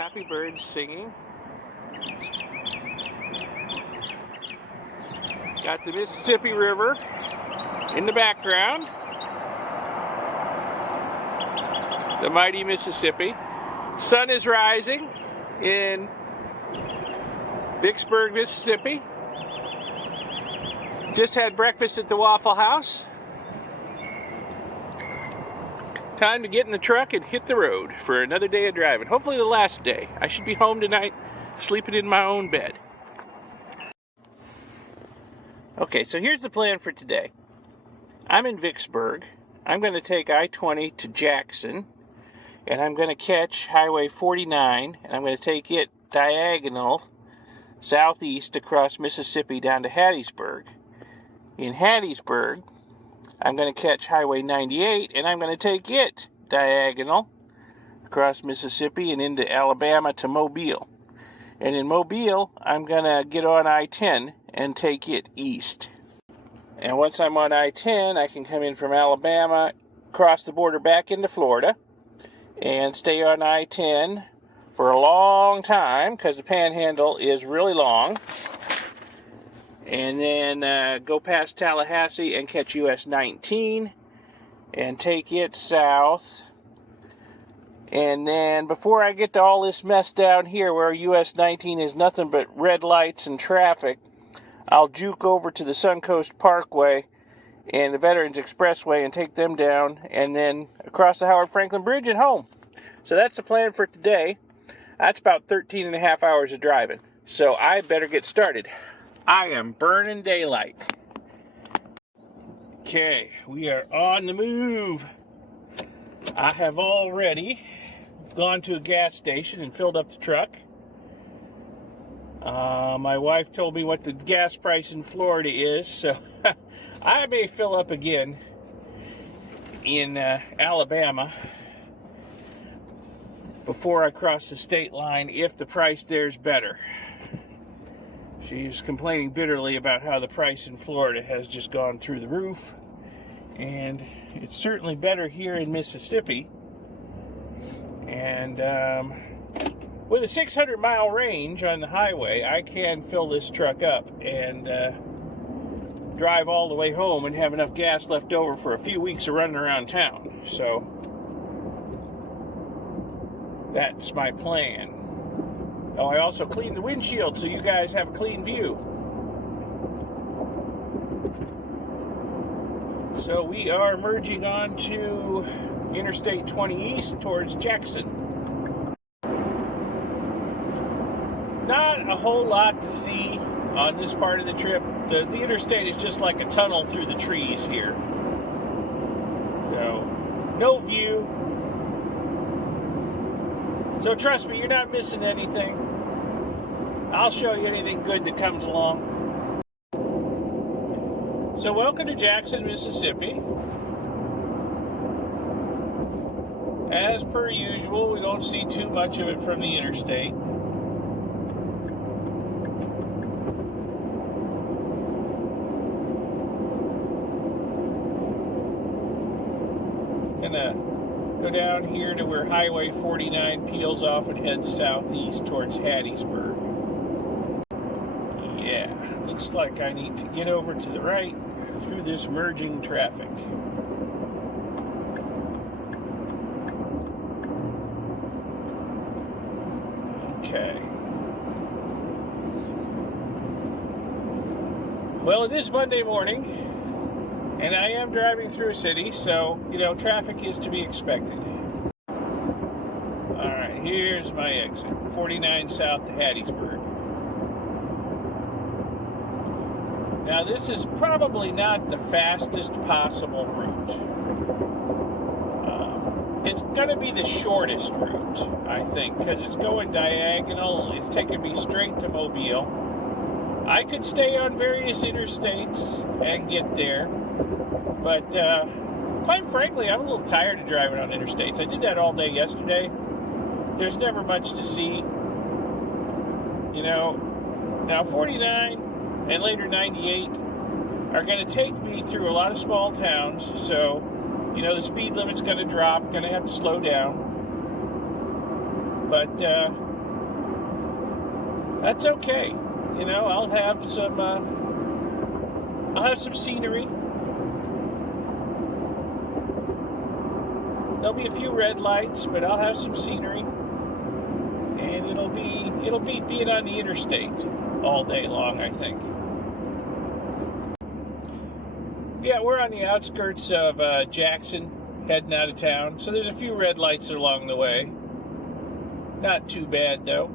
happy birds singing. Got the Mississippi River in the background. The mighty Mississippi. Sun is rising in Vicksburg, Mississippi. Just had breakfast at the Waffle House. Time to get in the truck and hit the road for another day of driving. Hopefully the last day. I should be home tonight, sleeping in my own bed. Okay, so here's the plan for today. I'm in Vicksburg. I'm going to take I-20 to Jackson, and I'm going to catch Highway 49, and I'm going to take it diagonal southeast across Mississippi down to Hattiesburg. In Hattiesburg, I'm going to catch Highway 98, and I'm going to take it diagonal across Mississippi and into Alabama to Mobile. And in Mobile, I'm going to get on I-10 and take it east. And once I'm on I-10, I can come in from Alabama, cross the border back into Florida, and stay on I-10 for a long time, because the panhandle is really long. And then go past Tallahassee and catch US 19 and take it south. And then before I get to all this mess down here where US 19 is nothing but red lights and traffic, I'll juke over to the Suncoast Parkway and the Veterans Expressway and take them down, and then across the Howard Franklin Bridge and home. So that's the plan for today. That's about 13 and a half hours of driving. So I better get started. I am burning daylight. Okay, we are on the move. I have already gone to a gas station and filled up the truck. My wife told me what the gas price in Florida is, so I may fill up again in Alabama before I cross the state line if the price there's better. She's complaining bitterly about how the price in Florida has just gone through the roof, and it's certainly better here in Mississippi. And with a 600-mile range on the highway, I can fill this truck up and drive all the way home and have enough gas left over for a few weeks of running around town. So that's my plan. Oh, I also cleaned the windshield so you guys have a clean view. So we are merging on to Interstate 20 East towards Jackson. Not a whole lot to see on this part of the trip. The interstate is just like a tunnel through the trees here. So, no view. So trust me, you're not missing anything. I'll show you anything good that comes along. So welcome to Jackson, Mississippi. As per usual, we don't see too much of it from the interstate. Gonna go down here to where Highway 49 peels off and heads southeast towards Hattiesburg. Yeah, looks like I need to get over to the right through this merging traffic. Okay. Well, it is Monday morning, and I am driving through a city, so, traffic is to be expected. Alright, here's my exit. 49 south to Hattiesburg. Now, this is probably not the fastest possible route. It's going to be the shortest route, I think, because it's going diagonal. It's taking me straight to Mobile. I could stay on various interstates and get there, but quite frankly, I'm a little tired of driving on interstates. I did that all day yesterday. There's never much to see. Now 49 and later 98 are going to take me through a lot of small towns, so the speed limit's going to drop, going to have to slow down. But That's okay. You know, I'll have some scenery. There'll be a few red lights, but I'll have some scenery. And it'll be being on the interstate all day long, I think. Yeah, we're on the outskirts of Jackson, heading out of town. So there's a few red lights along the way. Not too bad, though.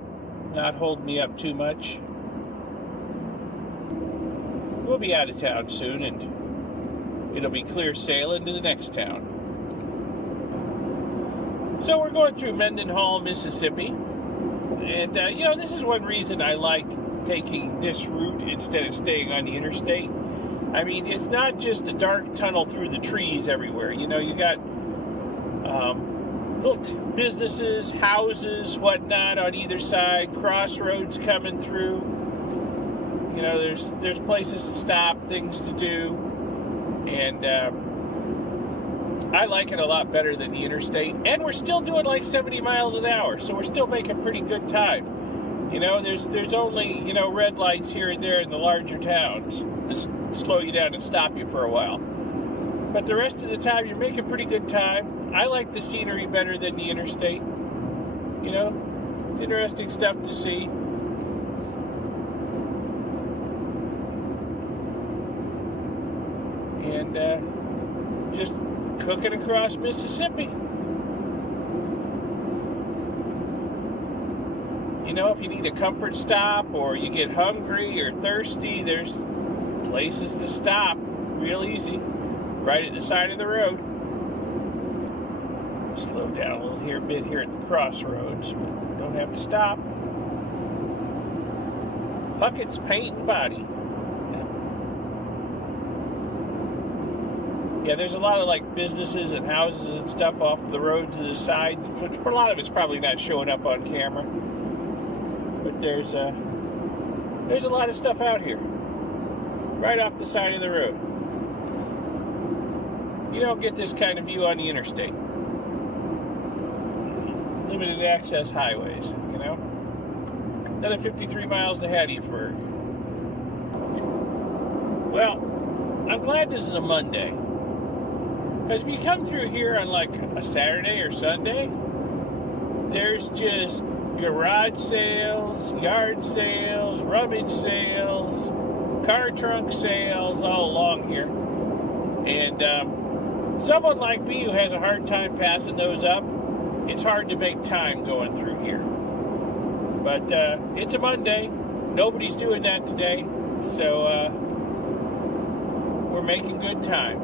Not holding me up too much. We'll be out of town soon, and it'll be clear sailing to the next town. So we're going through Mendenhall, Mississippi. And, you know, this is one reason I like taking this route instead of staying on the interstate. I mean, it's not just a dark tunnel through the trees everywhere. You know, you got little businesses, houses, whatnot on either side, crossroads coming through. You know, there's places to stop, things to do. And I like it a lot better than the interstate. And we're still doing like 70 miles an hour, so we're still making pretty good time. You know, there's only, you know, red lights here and there in the larger towns that slow you down and stop you for a while. But the rest of the time, you're making pretty good time. I like the scenery better than the interstate. You know, it's interesting stuff to see. And just cooking across Mississippi. You know, if you need a comfort stop or you get hungry or thirsty, there's places to stop real easy right at the side of the road. Slow down a little bit here at the crossroads, but don't have to stop. Puckett's Paint and Body. Yeah, there's a lot of like businesses and houses and stuff off the road to the side, which for a lot of it's probably not showing up on camera. But there's a lot of stuff out here, right off the side of the road. You don't get this kind of view on the interstate. Limited access highways, you know. Another 53 miles to Hattiesburg. Well, I'm glad this is a Monday. Because if you come through here on like a Saturday or Sunday, there's just garage sales, yard sales, rummage sales, car trunk sales all along here. And someone like me who has a hard time passing those up, it's hard to make time going through here. But it's a Monday. Nobody's doing that today. So we're making good time.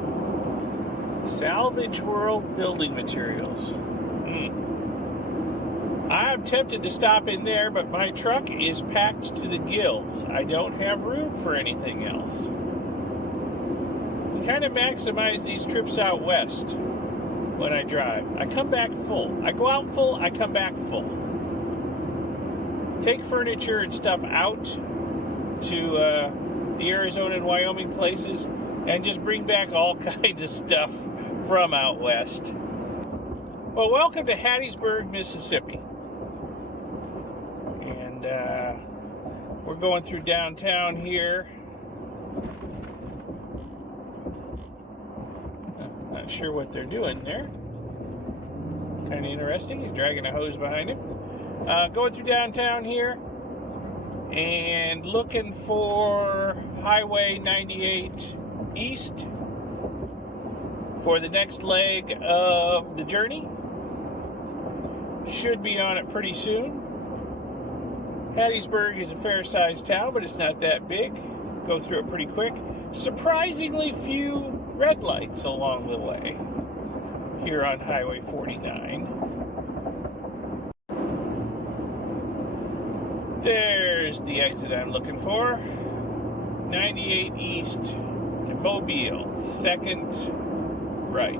Salvage World Building Materials. I'm tempted to stop in there, but my truck is packed to the gills. I don't have room for anything else. We kind of maximize these trips out west when I drive. I come back full. I go out full, I come back full. Take furniture and stuff out to the Arizona and Wyoming places and just bring back all kinds of stuff from out west. Well, welcome to Hattiesburg, Mississippi. And we're going through downtown here. Not sure what they're doing there. Kind of interesting. He's dragging a hose behind him. Going through downtown here and looking for Highway 98 East for the next leg of the journey. Should be on it pretty soon. Hattiesburg is a fair-sized town, but it's not that big. Go through it pretty quick. Surprisingly few red lights along the way here on Highway 49. There's the exit I'm looking for. 98 East to Mobile, second right.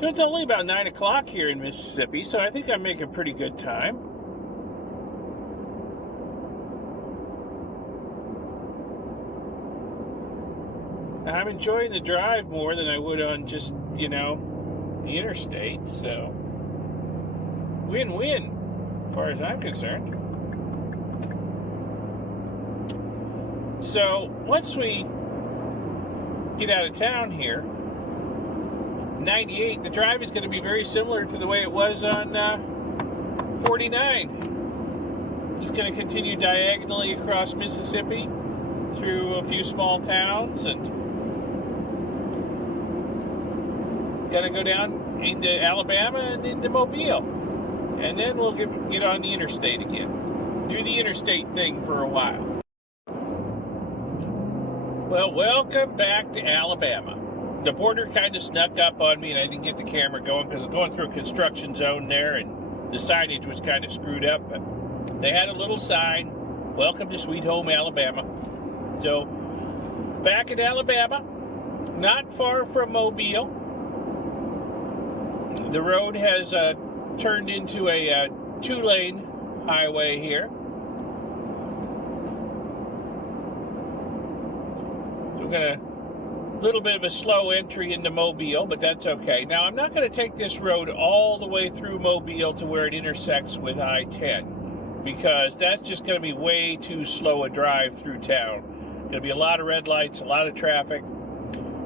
So it's only about 9 o'clock here in Mississippi, so I think I'm making pretty good time. I'm enjoying the drive more than I would on just, the interstate, so win-win as far as I'm concerned. So once we get out of town here, 98, the drive is going to be very similar to the way it was on 49. Just going to continue diagonally across Mississippi through a few small towns, and got to go down into Alabama and into Mobile, and then we'll get on the interstate again. Do the interstate thing for a while. Well, welcome back to Alabama. The border kind of snuck up on me, and I didn't get the camera going because I'm going through a construction zone there, and the signage was kind of screwed up. But they had a little sign, "Welcome to Sweet Home Alabama." So, back in Alabama, not far from Mobile. The road has turned into a 2-lane highway here. We're going to little bit of a slow entry into Mobile, but that's okay. Now, I'm not going to take this road all the way through Mobile to where it intersects with I-10, because that's just going to be way too slow a drive through town. Going to be a lot of red lights, a lot of traffic.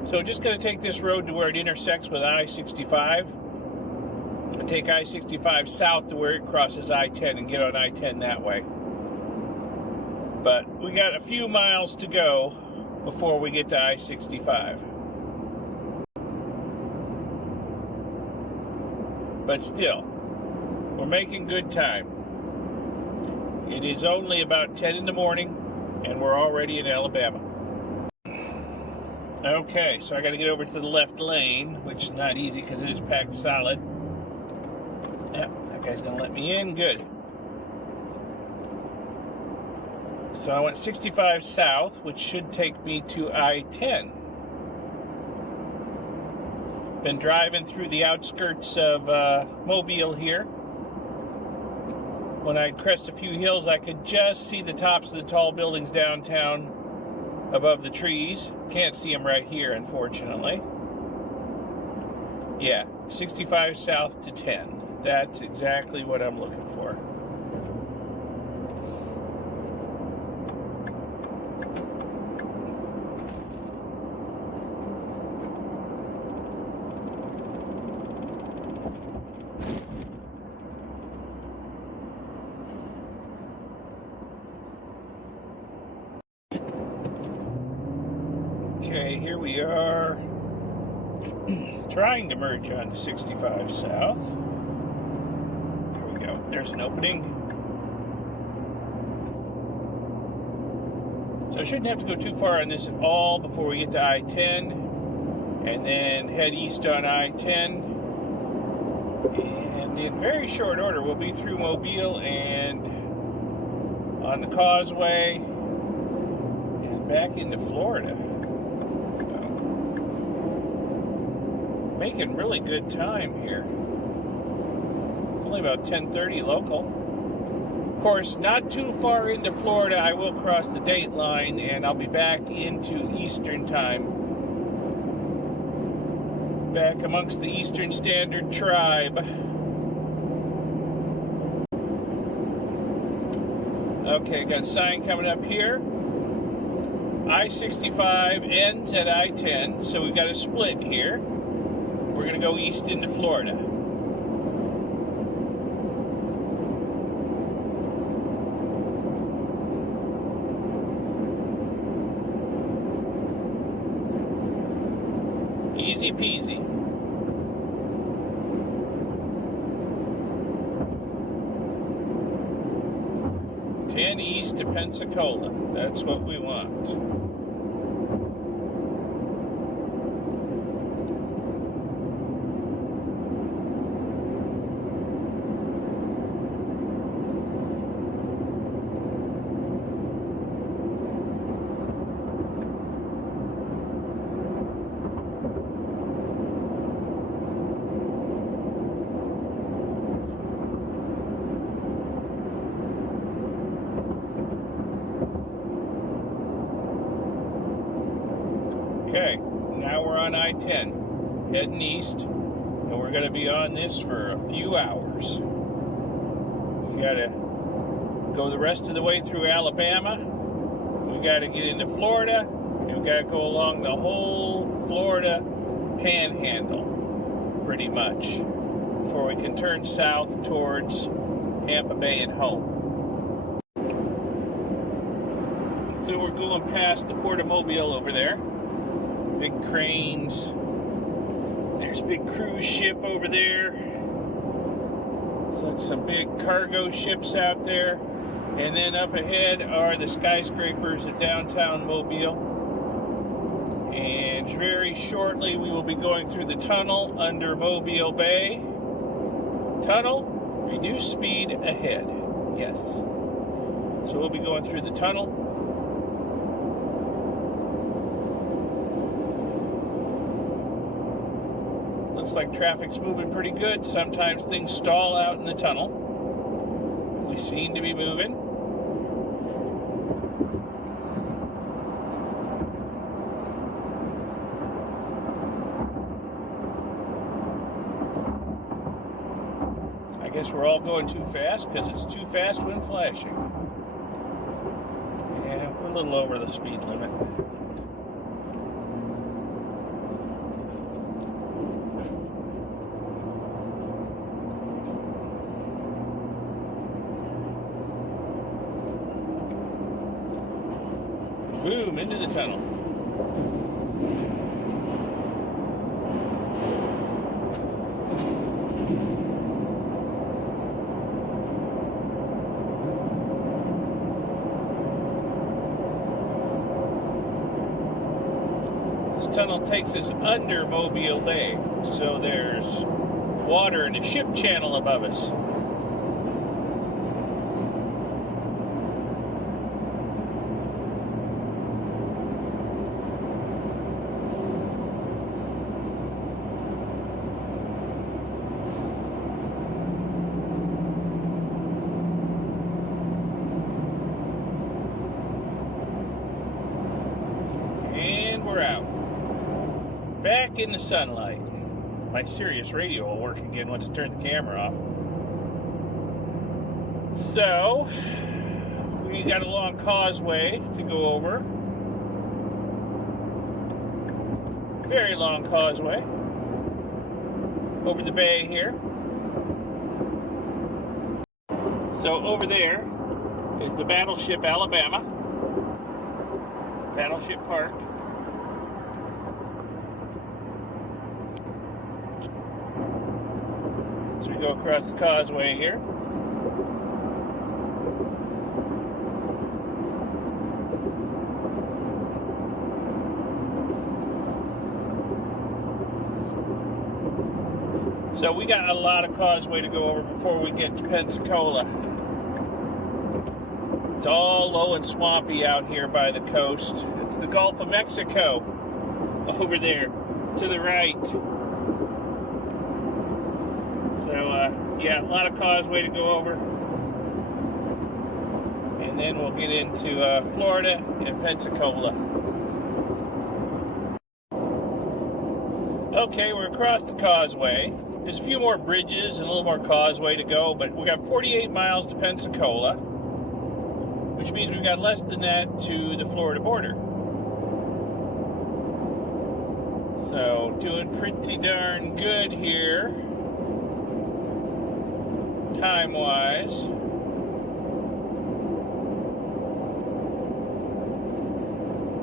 So just going to take this road to where it intersects with I-65, and take I-65 south to where it crosses I-10 and get on I-10 that way. But we got a few miles to go before we get to I-65. But still, we're making good time. It is only about 10 in the morning, and we're already in Alabama. Okay, so I got to get over to the left lane, which is not easy because it is packed solid. Yep, that guy's going to let me in. Good. So I went 65 south, which should take me to I-10. Been driving through the outskirts of Mobile here. When I crest a few hills, I could just see the tops of the tall buildings downtown above the trees. Can't see them right here, unfortunately. Yeah, 65 south to 10. That's exactly what I'm looking for. Okay, here we are, trying to merge onto 65 south. There we go, there's an opening. So I shouldn't have to go too far on this at all before we get to I-10, and then head east on I-10. And in very short order, we'll be through Mobile and on the causeway and back into Florida. Making really good time here. It's only about 10:30 local. Of course, not too far into Florida, I will cross the date line and I'll be back into Eastern time. Back amongst the Eastern Standard Tribe. Okay, got a sign coming up here. I-65 ends at I-10, so we've got a split here. We're going to go east into Florida. Easy peasy. East to Pensacola. That's what we want. I-10 heading east, and we're going to be on this for a few hours. We got to go the rest of the way through Alabama. We got to get into Florida, and we got to go along the whole Florida panhandle, pretty much, before we can turn south towards Tampa Bay and home. So we're going past the Port of Mobile over there. Big cranes. There's a big cruise ship over there. There's like some big cargo ships out there. And then up ahead are the skyscrapers of downtown Mobile. And very shortly we will be going through the tunnel under Mobile Bay. Tunnel, reduce speed ahead. Yes. So we'll be going through the tunnel. Looks like traffic's moving pretty good. Sometimes things stall out in the tunnel. We seem to be moving. I guess we're all going too fast because it's too fast when flashing. Yeah, we're a little over the speed limit. Boom, into the tunnel. This tunnel takes us under Mobile Bay, so there's water and a ship channel above us. Back in the sunlight. My Sirius radio will work again once I turn the camera off. So, we got a long causeway to go over. Very long causeway. Over the bay here. So over there is the Battleship Alabama. Battleship Park. So we go across the causeway here. So we got a lot of causeway to go over before we get to Pensacola. It's all low and swampy out here by the coast. It's the Gulf of Mexico over there to the right. So, yeah, a lot of causeway to go over. And then we'll get into Florida and Pensacola. Okay, we're across the causeway. There's a few more bridges and a little more causeway to go, but we got 48 miles to Pensacola, which means we've got less than that to the Florida border. So, doing pretty darn good here, time-wise.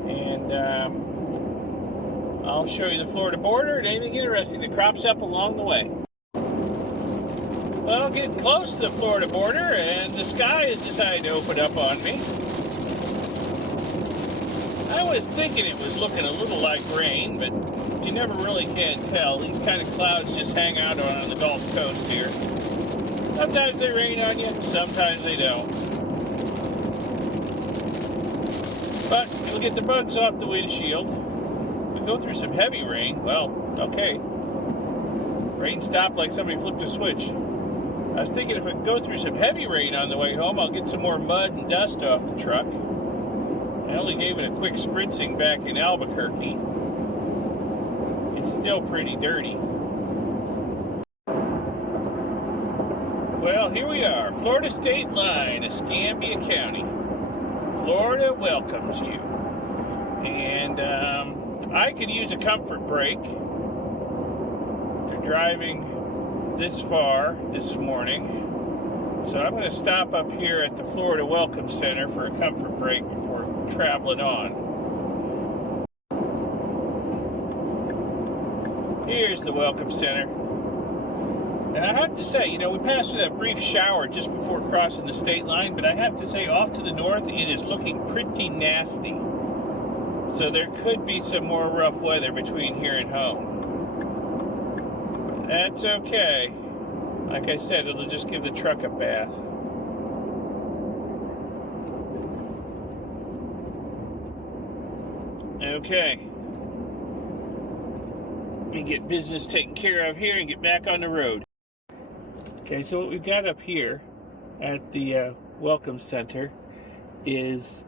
And I'll show you the Florida border and anything interesting that crops up along the way. Well, getting close to the Florida border, and the sky has decided to open up on me. I was thinking it was looking a little like rain, but you never really can tell. These kind of clouds just hang out on the Gulf Coast here. Sometimes they rain on you, sometimes they don't. But you'll get the bugs off the windshield. We go through some heavy rain. Well, okay. Rain stopped like somebody flipped a switch. I was thinking if I go through some heavy rain on the way home, I'll get some more mud and dust off the truck. I only gave it a quick spritzing back in Albuquerque. it's still pretty dirty. Well, here we are, Florida state line, Escambia County. Florida welcomes you. And I could use a comfort break. They're driving this far this morning. So I'm going to stop up here at the Florida Welcome Center for a comfort break before traveling on. Here's the Welcome Center. And I have to say, you know, we passed through that brief shower just before crossing the state line, but I have to say, off to the north, it is looking pretty nasty. So there could be some more rough weather between here and home. But that's okay. Like I said, it'll just give the truck a bath. Okay. Let me get business taken care of here and get back on the road. Okay, so what we've got up here at the Welcome Center is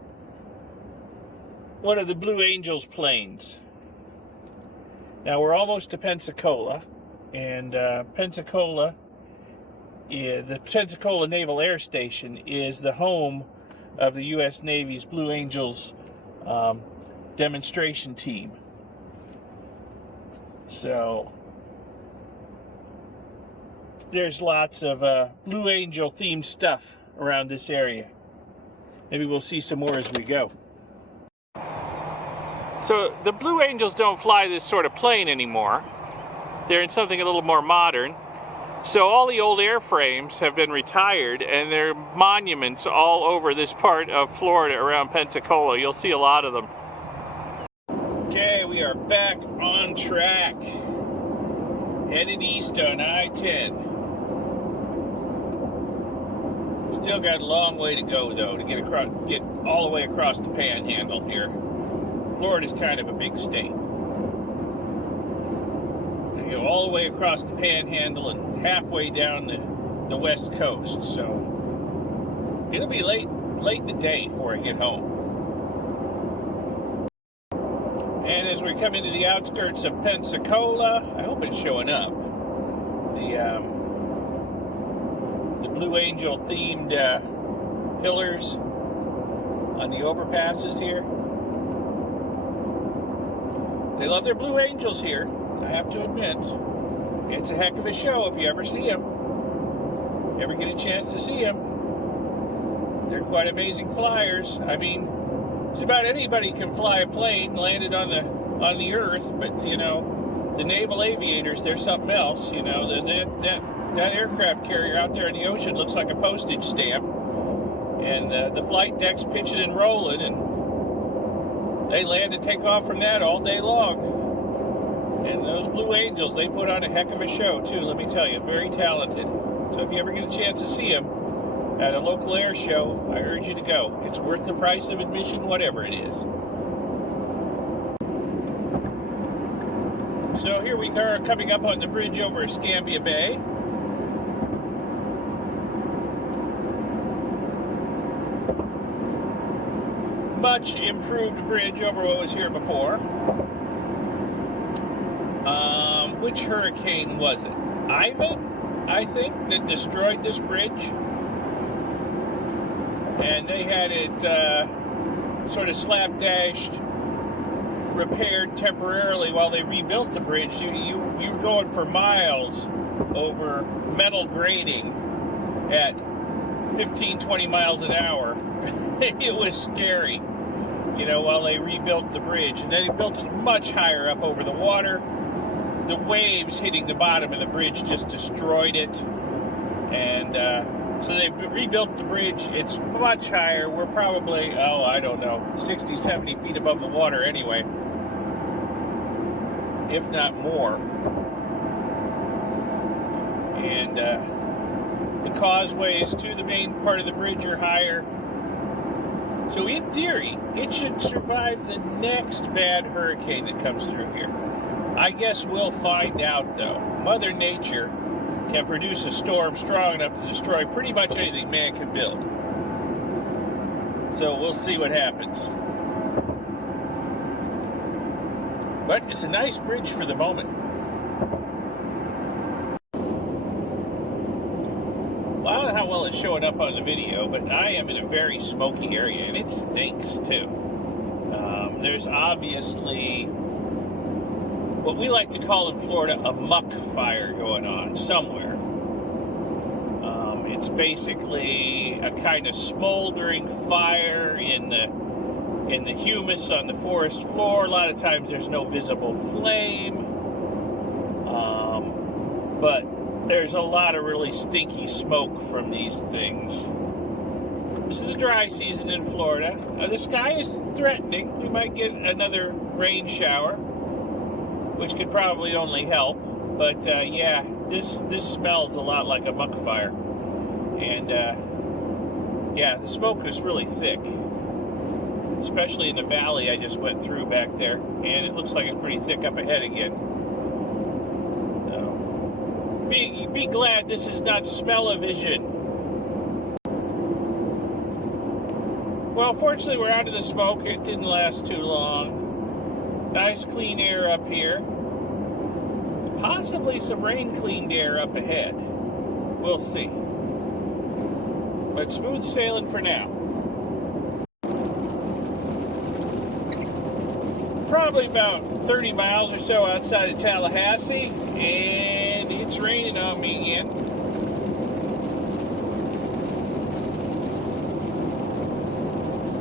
one of the Blue Angels planes. Now we're almost to Pensacola, and Pensacola, the Pensacola Naval Air Station is the home of the U.S. Navy's Blue Angels demonstration team. So there's lots of Blue Angel themed stuff around this area. Maybe we'll see some more as we go. So the Blue Angels don't fly this sort of plane anymore. They're in something a little more modern. So all the old airframes have been retired, and there are monuments all over this part of Florida around Pensacola. You'll see a lot of them. Okay, we are back on track. Headed east on I-10. Still got a long way to go, though, to get all the way across the Panhandle here. Florida's kind of a big state. I go all the way across the Panhandle and halfway down the west coast, so it'll be late in the day before I get home. And as we come into the outskirts of Pensacola, I hope it's showing up. The Blue Angel themed pillars on the overpasses here. They love their Blue Angels here, I have to admit. It's a heck of a show if you ever see them. If you ever get a chance to see them. They're quite amazing flyers. I mean, just about anybody can fly a plane landed on the earth, but you know, the naval aviators, they're something else. You know, that aircraft carrier out there in the ocean looks like a postage stamp, and the flight deck's pitching and rolling, and they land and take off from that all day long. And those Blue Angels, they put on a heck of a show too, let me tell you. Very talented. So if you ever get a chance to see them at a local air show, I urge you to go. It's worth the price of admission, whatever it is. So here we are coming up on the bridge over Escambia Bay. Much improved bridge over what was here before. Which hurricane was it? Ivan, I think, that destroyed this bridge. And they had it sort of slapdashed, repaired temporarily while they rebuilt the bridge. You were going for miles over metal grating at 15-20 miles an hour. It was scary, you know, while they rebuilt the bridge. And then they built it much higher up over the water. The waves hitting the bottom of the bridge just destroyed it. And so they rebuilt the bridge. It's much higher. We're probably, I don't know, 60, 70 feet above the water anyway, if not more. And the causeways to the main part of the bridge are higher. So in theory, it should survive the next bad hurricane that comes through here. I guess we'll find out, though. Mother Nature can produce a storm strong enough to destroy pretty much anything man can build. So we'll see what happens. But it's a nice bridge for the moment. Well, I don't know how well it's showing up on the video, but I am in a very smoky area, and it stinks too. There's obviously what we like to call in Florida a muck fire going on somewhere. It's basically a kind of smoldering fire in the humus on the forest floor. A lot of times there's no visible flame, but there's a lot of really stinky smoke from these things. This is the dry season in Florida. The sky is threatening. We might get another rain shower, which could probably only help. But yeah, this smells a lot like a muck fire. And yeah, the smoke is really thick, especially in the valley I just went through back there, and it looks like it's pretty thick up ahead again. So be glad this is not smell-o-vision. Well, fortunately we're out of the smoke. It didn't last too long. Nice clean air up here. Possibly some rain cleaned air up ahead. We'll see. But smooth sailing for now. Probably about 30 miles or so outside of Tallahassee, and it's raining on me again.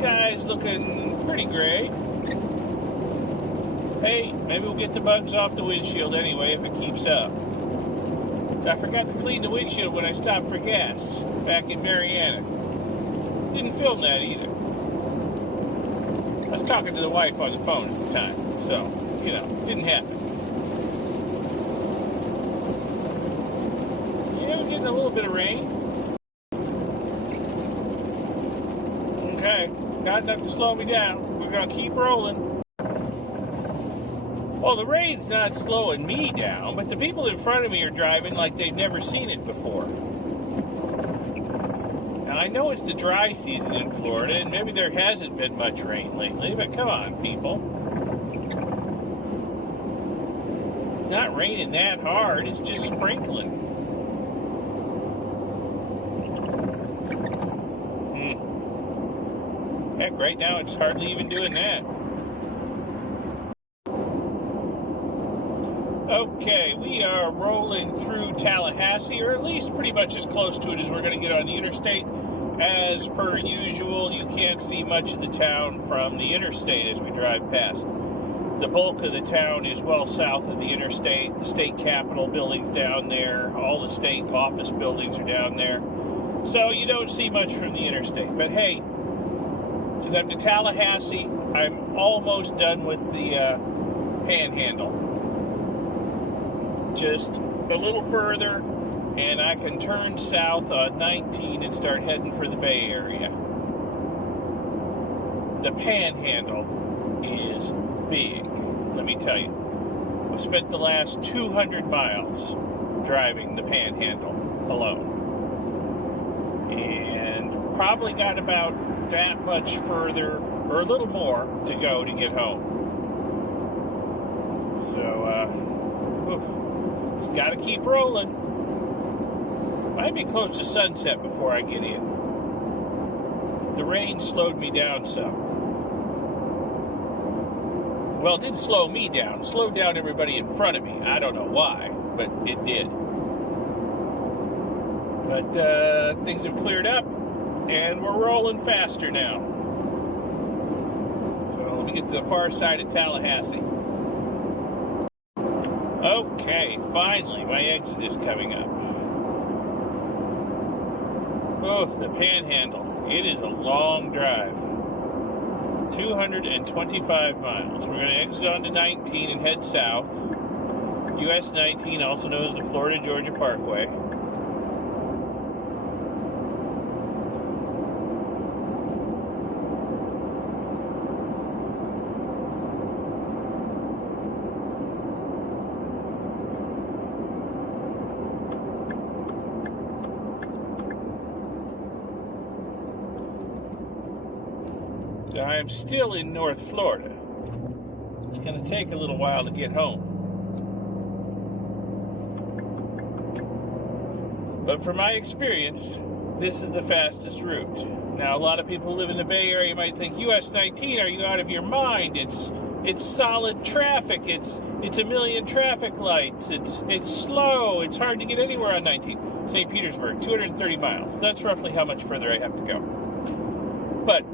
Sky's looking pretty gray. Hey, maybe we'll get the bugs off the windshield anyway if it keeps up. So I forgot to clean the windshield when I stopped for gas back in Mariana. Didn't film that either. I was talking to the wife on the phone at the time, so, you know, didn't happen. Yeah, we're getting a little bit of rain. Okay, not enough to slow me down. We're going to keep rolling. Well, the rain's not slowing me down, but the people in front of me are driving like they've never seen it before. Now, I know it's the dry season in Florida, and maybe there hasn't been much rain lately, but come on, people. It's not raining that hard, it's just sprinkling. Heck, right now it's hardly even doing that. Okay, we are rolling through Tallahassee, or at least pretty much as close to it as we're going to get on the interstate. As per usual, you can't see much of the town from the interstate as we drive past. The bulk of the town is well south of the interstate. The state capitol building's down there. All the state office buildings are down there. So you don't see much from the interstate. But hey, since I'm to Tallahassee, I'm almost done with the panhandle. Just a little further, and I can turn south on 19 and start heading for the Bay Area. The panhandle is big, let me tell you. I've spent the last 200 miles driving the panhandle alone. And probably got about that much further, or a little more, to go to get home. So, just gotta keep rolling. Might be close to sunset before I get in. The rain slowed me down some. Well, it didn't slow me down. It slowed down everybody in front of me. I don't know why, but it did. But things have cleared up, and we're rolling faster now. So let me get to the far side of Tallahassee. Okay, finally, my exit is coming up. Oh, the panhandle. It is a long drive. 225 miles. We're going to exit onto 19 and head south. US 19, also known as the Florida-Georgia Parkway. I'm still in North Florida. going to take a little while to get home. But from my experience, this is the fastest route. Now, a lot of people who live in the Bay Area might think, US 19, are you out of your mind? It's solid traffic. It's a million traffic lights. It's slow. It's hard to get anywhere on 19. St. Petersburg, 230 miles. That's roughly how much further I have to go. But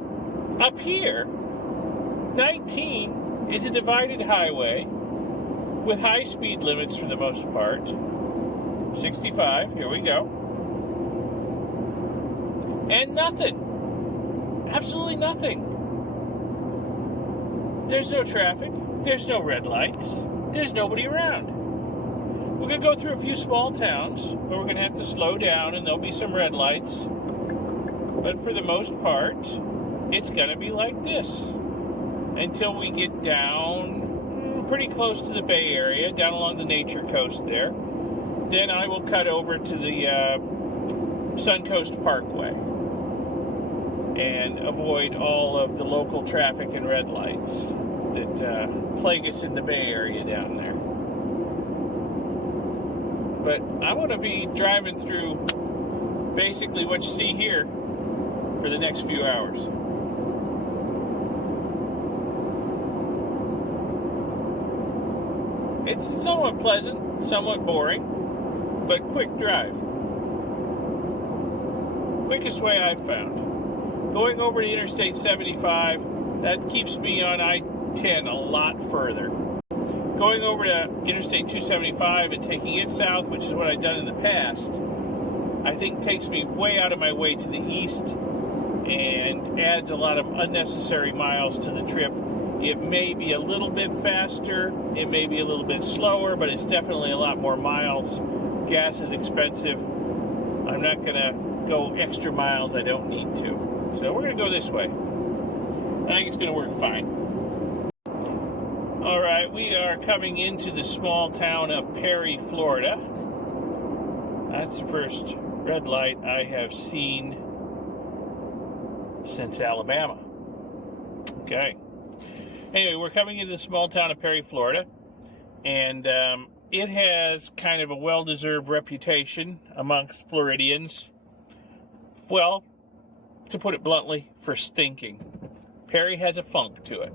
up here, 19 is a divided highway with high speed limits for the most part. 65, here we go. And nothing. Absolutely nothing. There's no traffic. There's no red lights. There's nobody around. We're going to go through a few small towns where we're going to have to slow down and there'll be some red lights. But for the most part, it's going to be like this until we get down pretty close to the Bay Area, down along the Nature Coast there. Then I will cut over to the Suncoast Parkway and avoid all of the local traffic and red lights that plague us in the Bay Area down there. But I want to be driving through basically what you see here for the next few hours. It's somewhat pleasant, somewhat boring, but quick drive. Quickest way I've found. Going over to Interstate 75, that keeps me on I-10 a lot further. Going over to Interstate 275 and taking it south, which is what I've done in the past, I think takes me way out of my way to the east and adds a lot of unnecessary miles to the trip. It may be a little bit faster, it may be a little bit slower, but it's definitely a lot more miles. Gas is expensive. I'm not going to go extra miles I don't need to. So we're going to go this way. I think it's going to work fine. All right, we are coming into the small town of Perry, Florida. That's the first red light I have seen since Alabama. Okay. Anyway, we're coming into the small town of Perry, Florida, and it has kind of a well-deserved reputation amongst Floridians. Well, to put it bluntly, for stinking. Perry has a funk to it.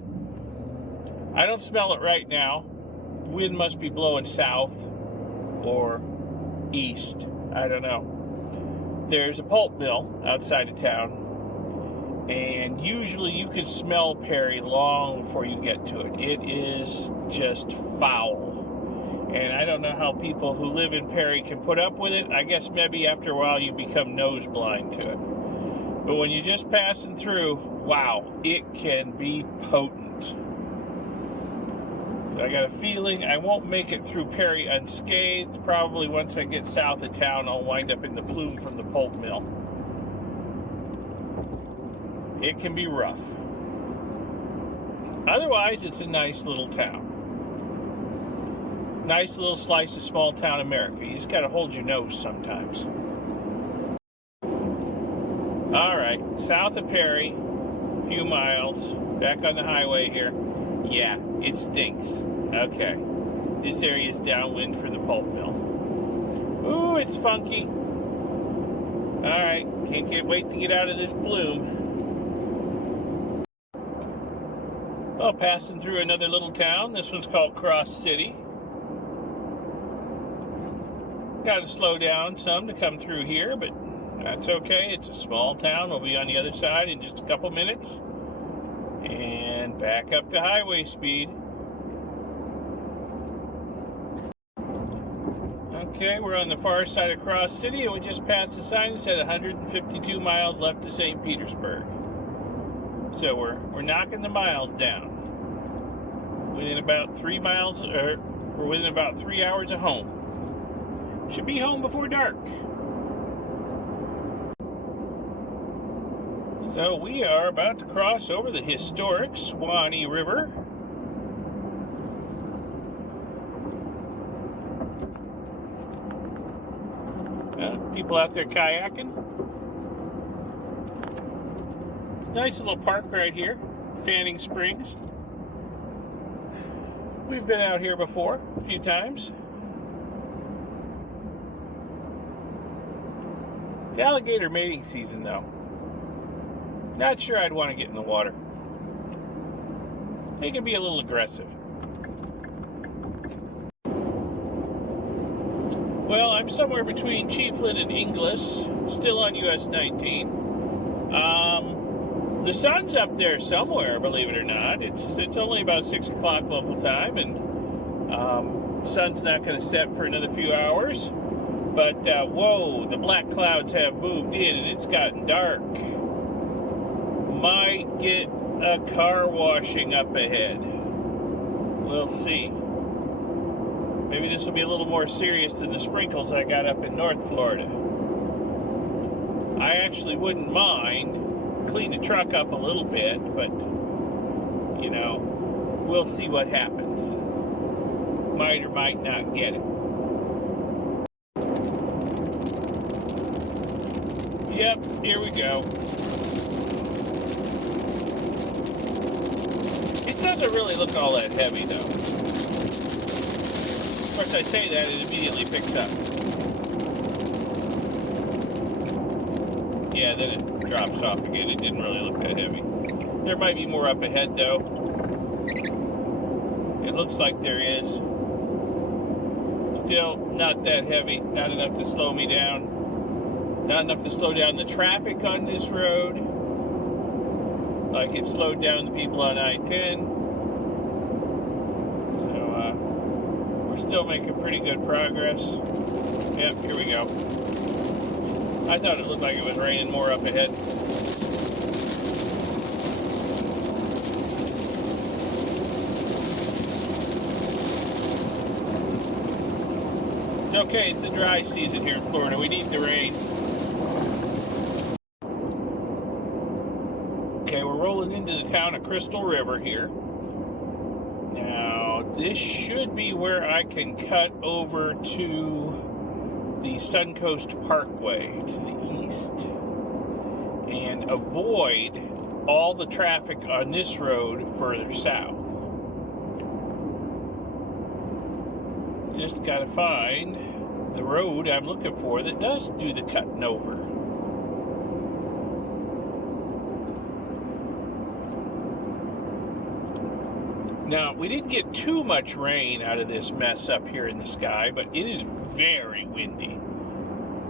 I don't smell it right now. Wind must be blowing south or east. I don't know. There's a pulp mill outside of town, and usually you can smell Perry long before you get to it. It is just foul. And I don't know how people who live in Perry can put up with it. I guess maybe after a while you become nose blind to it. But when you're just passing through, wow, it can be potent. So I got a feeling I won't make it through Perry unscathed. Probably once I get south of town, I'll wind up in the plume from the pulp mill. It can be rough. Otherwise, it's a nice little town. Nice little slice of small town America. You just got to hold your nose sometimes. All right, south of Perry, a few miles, back on the highway here. Yeah, it stinks. Okay, this area is downwind for the pulp mill. Ooh, it's funky. All right, can't wait to get out of this plume. Well, passing through another little town. This one's called Cross City. Got to slow down some to come through here, but that's okay. It's a small town. We'll be on the other side in just a couple minutes. And back up to highway speed. Okay, we're on the far side of Cross City, and we just passed the sign that said 152 miles left to St. Petersburg. So we're knocking the miles down. Within about 3 miles, or we're within about 3 hours of home. Should be home before dark. So we are about to cross over the historic Swanee River. People out there kayaking. Nice little park right here, Fanning Springs. We've been out here before a few times. It's alligator mating season, though. Not sure I'd want to get in the water. They can be a little aggressive. Well, I'm somewhere between Chiefland and Inglis, still on US 19. The sun's up there somewhere, believe it or not. It's only about 6 o'clock local time, and sun's not going to set for another few hours. But, whoa, the black clouds have moved in, and it's gotten dark. Might get a car washing up ahead. We'll see. Maybe this will be a little more serious than the sprinkles I got up in North Florida. I actually wouldn't mind clean the truck up a little bit, but, you know, we'll see what happens. Might or might not get it. Yep, here we go. It doesn't really look all that heavy, though. Of course, I say that, it immediately picks up. Yeah, then it drops off again. It didn't really look that heavy. There might be more up ahead, though. It looks like there is. Still not that heavy. Not enough to slow me down. Not enough to slow down the traffic on this road. Like it slowed down the people on I-10. So, we're still making pretty good progress. Yep, here we go. I thought it looked like it was raining more up ahead. It's okay, it's the dry season here in Florida. We need the rain. Okay, we're rolling into the town of Crystal River here. Now, this should be where I can cut over to the Suncoast Parkway to the east and avoid all the traffic on this road further south. Just gotta find the road I'm looking for that does do the cutting over. Now, we didn't get too much rain out of this mess up here in the sky, but it is very windy.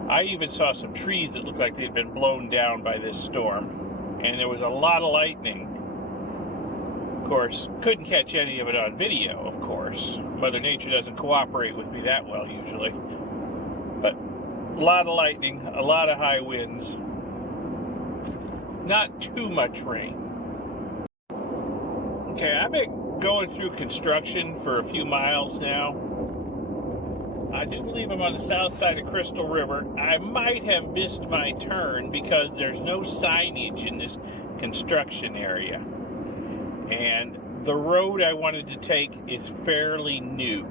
I even saw some trees that looked like they'd been blown down by this storm, and there was a lot of lightning. Of course, couldn't catch any of it on video, of course. Mother Nature doesn't cooperate with me that well usually. But a lot of lightning, a lot of high winds. Not too much rain. Okay, I've been going through construction for a few miles now. I do believe I'm on the south side of Crystal River. I might have missed my turn because there's no signage in this construction area. And the road I wanted to take is fairly new.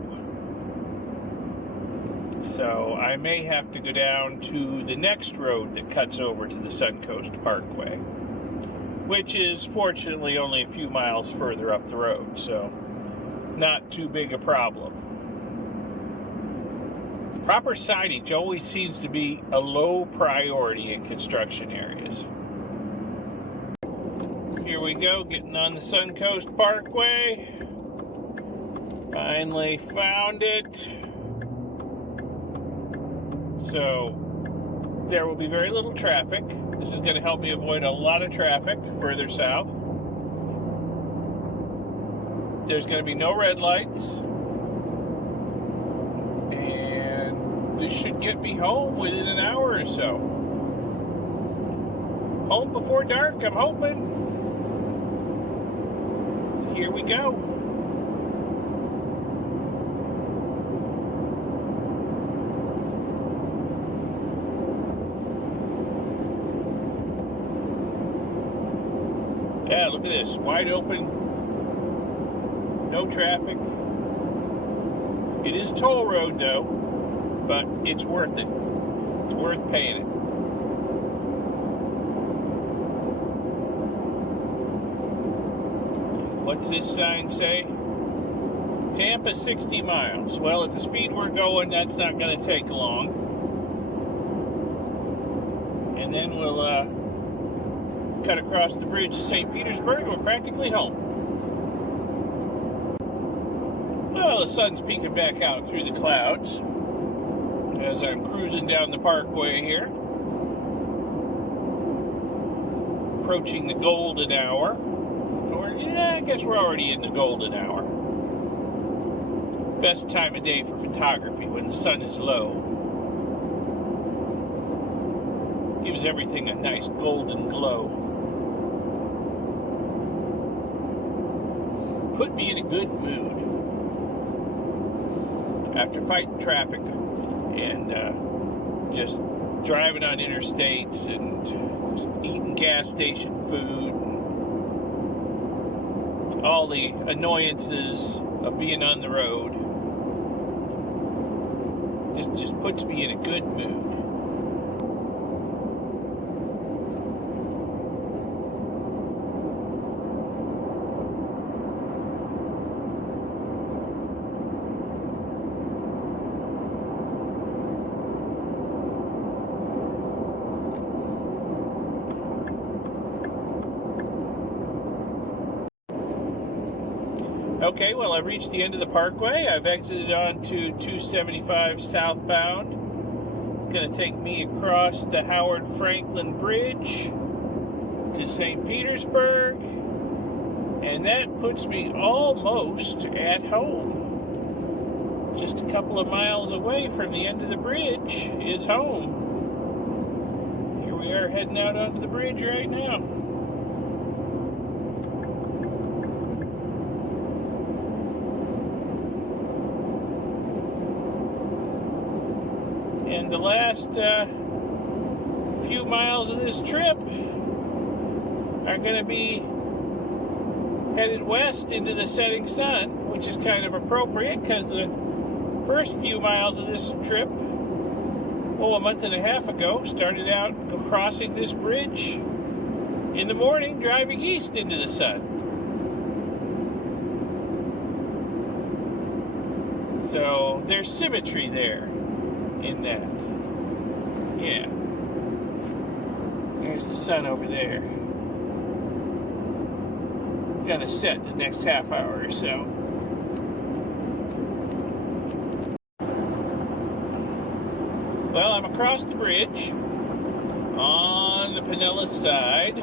So I may have to go down to the next road that cuts over to the Suncoast Parkway, which is fortunately only a few miles further up the road, so not too big a problem. Proper signage always seems to be a low priority in construction areas. Here we go, getting on the Suncoast Parkway. Finally found it. So there will be very little traffic. This is going to help me avoid a lot of traffic further south. There's going to be no red lights. And this should get me home within an hour or so. Home before dark, I'm hoping. Here we go. Yeah, look at this. Wide open. No traffic. It is a toll road, though, but it's worth it. It's worth paying it. What's this sign say? Tampa, 60 miles. Well, at the speed we're going, that's not going to take long. And then we'll cut across the bridge to St. Petersburg, and we're practically home. Well, the sun's peeking back out through the clouds as I'm cruising down the parkway here. Approaching the golden hour. I guess we're already in the golden hour. Best time of day for photography, when the sun is low. Gives everything a nice golden glow. Put me in a good mood. After fighting traffic and just driving on interstates and just eating gas station food, and all the annoyances of being on the road, just puts me in a good mood. Okay, well, I've reached the end of the parkway. I've exited onto 275 southbound. It's going to take me across the Howard Franklin Bridge to St. Petersburg, and that puts me almost at home. Just a couple of miles away from the end of the bridge is home. Here we are heading out onto the bridge right now. And the last few miles of this trip are going to be headed west into the setting sun, which is kind of appropriate because the first few miles of this trip, a month and a half ago, started out crossing this bridge in the morning, driving east into the sun. So there's symmetry there in that. Yeah. There's the sun over there. Gonna set in the next half hour or so. Well, I'm across the bridge on the Pinellas side.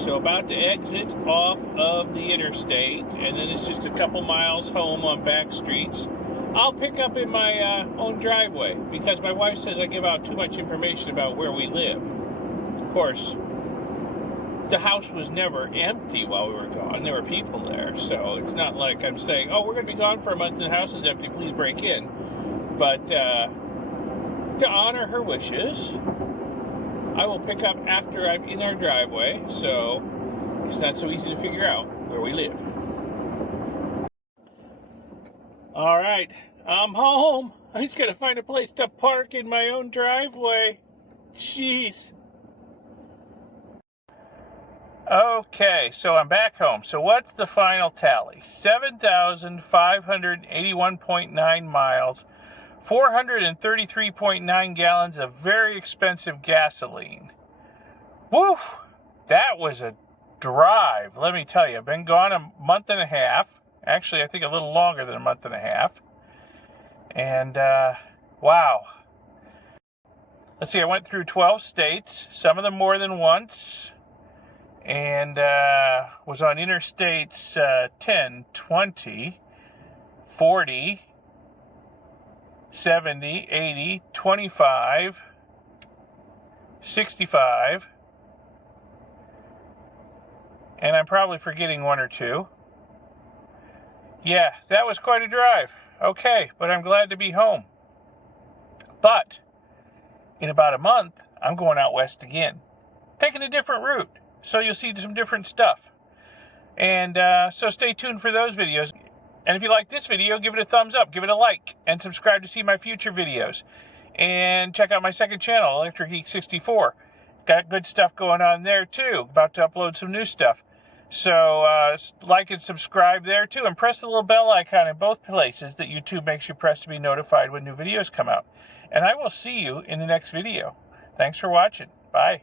So about to exit off of the interstate, and then it's just a couple miles home on back streets. I'll pick up in my own driveway because my wife says I give out too much information about where we live. Of course, the house was never empty while we were gone. There were people there, so it's not like I'm saying, oh, we're going to be gone for a month and the house is empty, please break in. But to honor her wishes, I will pick up after I'm in our driveway, so it's not so easy to figure out where we live. All right, I'm home. I just gotta find a place to park in my own driveway. Jeez. Okay, so I'm back home. So what's the final tally? 7,581.9 miles, 433.9 gallons of very expensive gasoline. Woof! That was a drive, let me tell you. I've been gone a month and a half. Actually, I think a little longer than a month and a half. And, wow. Let's see, I went through 12 states, some of them more than once, and was on interstates 10, 20, 40, 70, 80, 25, 65, and I'm probably forgetting one or two. Yeah, that was quite a drive. Okay, but I'm glad to be home. But in about a month, I'm going out west again, taking a different route. So you'll see some different stuff. And so stay tuned for those videos. And if you like this video, give it a thumbs up, give it a like, and subscribe to see my future videos. And check out my second channel, Electric Geek 64. Got good stuff going on there too. About to upload some new stuff. So like and subscribe there too, and press the little bell icon in both places that YouTube makes you press to be notified when new videos come out. And I will see you in the next video. Thanks for watching. Bye.